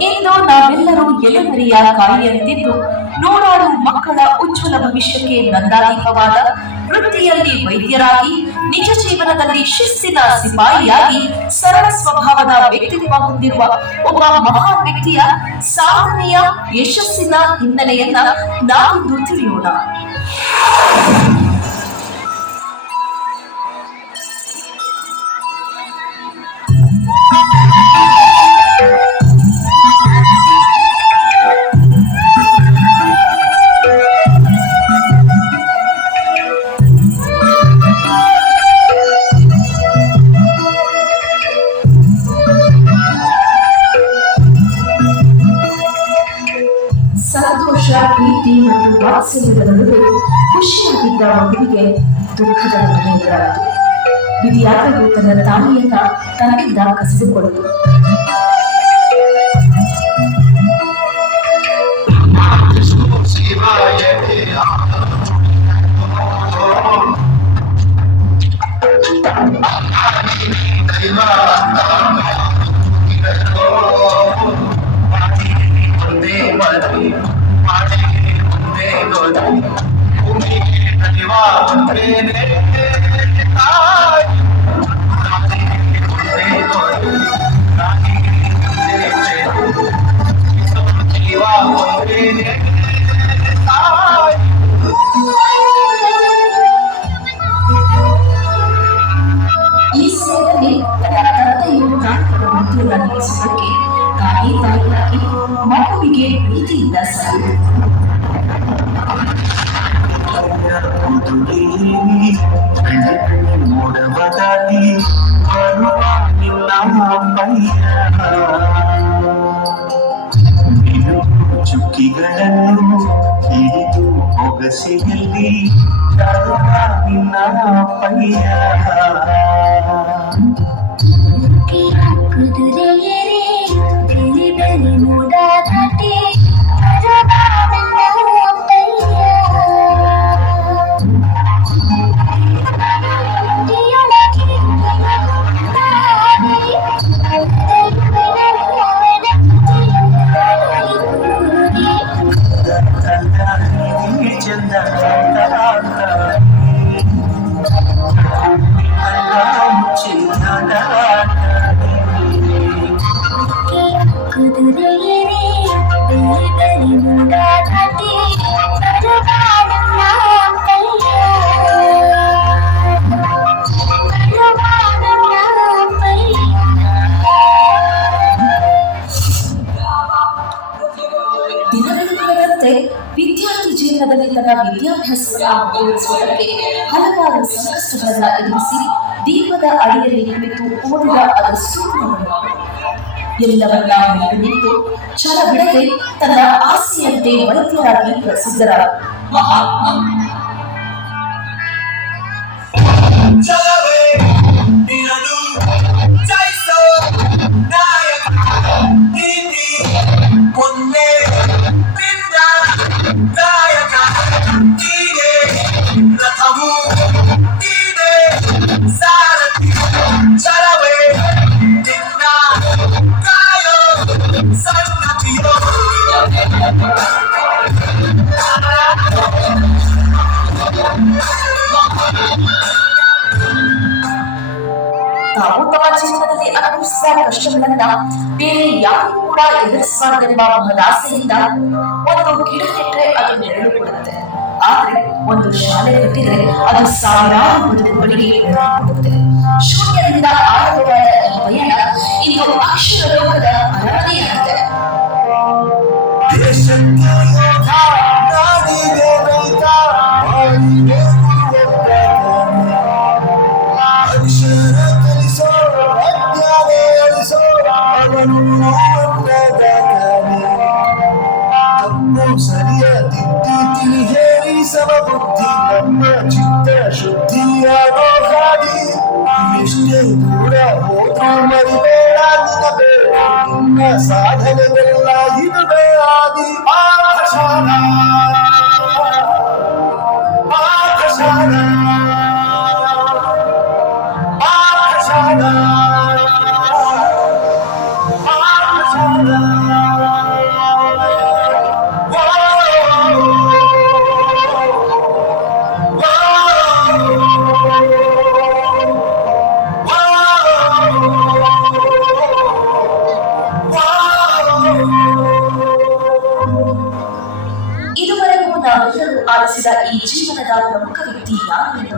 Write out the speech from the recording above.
ಇಂದು ನಾವೆಲ್ಲರೂ ಎಲೆಮರೆಯ ಕಾಯಿಯಂತಿದ್ದು ನೂರಾರು ಮಕ್ಕಳ ಉಜ್ವಲ ಭವಿಷ್ಯಕ್ಕೆ ನಂದಾದೀಪವಾದ ವೃತ್ತಿಯಲ್ಲಿ ವೈದ್ಯರಾಗಿ ನಿಜ ಜೀವನದಲ್ಲಿ ಶಿಸ್ತಿನ ಸಿಪಾಯಿಯಾಗಿ ಸರಳ ಸ್ವಭಾವದ ವ್ಯಕ್ತಿತ್ವ ಹೊಂದಿರುವ ಒಬ್ಬ ಮಹಾನ್ ವ್ಯಕ್ತಿಯ ಸಾಧನೆಯ ಯಶಸ್ಸಿನ ಹಿನ್ನೆಲೆಯನ್ನ ನಾವಿಂದು ತಿಳಿಯೋಣ. ಸಂತೋಷ, ಪ್ರೀತಿ ಮತ್ತು ವಾತ್ಸಲ್ಯದ ನಡುವೆ ಖುಷಿಯಾಗಿದ್ದ ಮಗುವಿಗೆ ದುಃಖದ ಘಟನೆ ಎದುರಾಯಿತು. ವಿಧಿಯಾಗಲು ತನ್ನ ತಾಯಿಯನ್ನ ತನ್ನಿಂದ ಕಸಿದುಕೊಳ್ಳಲು ಈ ಸಮಯದಲ್ಲಿ ತನ್ನ ತಂದೆಯು ನಾಟಕದ ವೃತ್ತಿಯನ್ನು ನಿಲ್ಲಿಸುವುದಕ್ಕೆ ತಾಯಿಯಾಗಿ ಮಗುವಿಗೆ ಪ್ರೀತಿಯಿಂದ ಚುಕ್ಕಿಗಳನ್ನು ಹಿಡಿದು ಹೊಗಸೆಯಲ್ಲಿ ನಿನ್ನ ಪಯ್ಯ ವಿದ್ಯಾರ್ಥಿ ಜೀವನದಲ್ಲಿ ತನ್ನ ವಿದ್ಯಾಭ್ಯಾಸವನ್ನು ಮುಂದುವರಿಸುವುದಕ್ಕೆ ಹಲವಾರು ಸಂಕಷ್ಟಗಳನ್ನು ಎದುರಿಸಿ ದೀಪದ ಅಡಿಯಲ್ಲಿ ಕುಳಿತು ಓದಿದ ಅದು ಸೂಕ್ಷ್ಮಗಳು ಎಲ್ಲವನ್ನ ಮೇಲೆ ನಿಂತು ಛಲ ಬಿಡದೆ ತನ್ನ ಆಸೆಯಂತೆ ವೈದ್ಯರಾಗಿ ಪ್ರಸಿದ್ಧರಾದ ಮಹಾತ್ಮ ತಾವು ತಮ್ಮ ಜೀವನದಲ್ಲಿ ಅನುಭವಿಸಿದ ಕಷ್ಟಗಳನ್ನ ಬೇರೆ ಯಾರು ಕೂಡ ಎದುರಿಸಬಾರದೆಂಬ ಮಹದಾಸೆಯಿಂದ ಒಂದು ಗಿಡ ನೆಟ್ಟರೆ ಅದು ನೆರಳು ಕೊಡುತ್ತೆ. ಆದ್ರೆ ಒಂದು ಶಾಲೆ ಕಟ್ಟಿದ್ರೆ ಅದು ಸಾವಿರಾರು ಬದುಕುಗಳಿಗೆ ಕೊಡುತ್ತೆ. ಶೂನ್ಯದಿಂದ ಆರಂಭವಾದ ಈ ಪಯಣ ಇಂದು ಅಕ್ಷರ ಲೋಕದ ಅರಮನೆಯಾಗಿದೆ. ಸರಿಯ ತಿದ್ದಿ ತಿಳಿ ಹೇಳಿ ಸಮಬುದ್ಧಿ ನಮ್ಮ ಚಿತ್ತ ಶುದ್ಧಿಯಾಗೋ ಹಾದಿ ಎಷ್ಟೇ ದೂರ ಹೋದ್ರೂ ಮರಿಬೇಡ ನಿನ್ನ ಬೇಡ ನಿನ್ನ ಸಾಧನೆಗೆಲ್ಲ ಇದುವೇ ಆದಿ ಆಕಾಶಾನ ಆಕಾಶಾನ ಆಕಾಶಾನ ಆಕಾಶಾನ ಪಾಲಿಸಿದ ಈ ಜೀವನದ ಪ್ರಮುಖ ವ್ಯಕ್ತಿ ಯಾರು ಎಂದು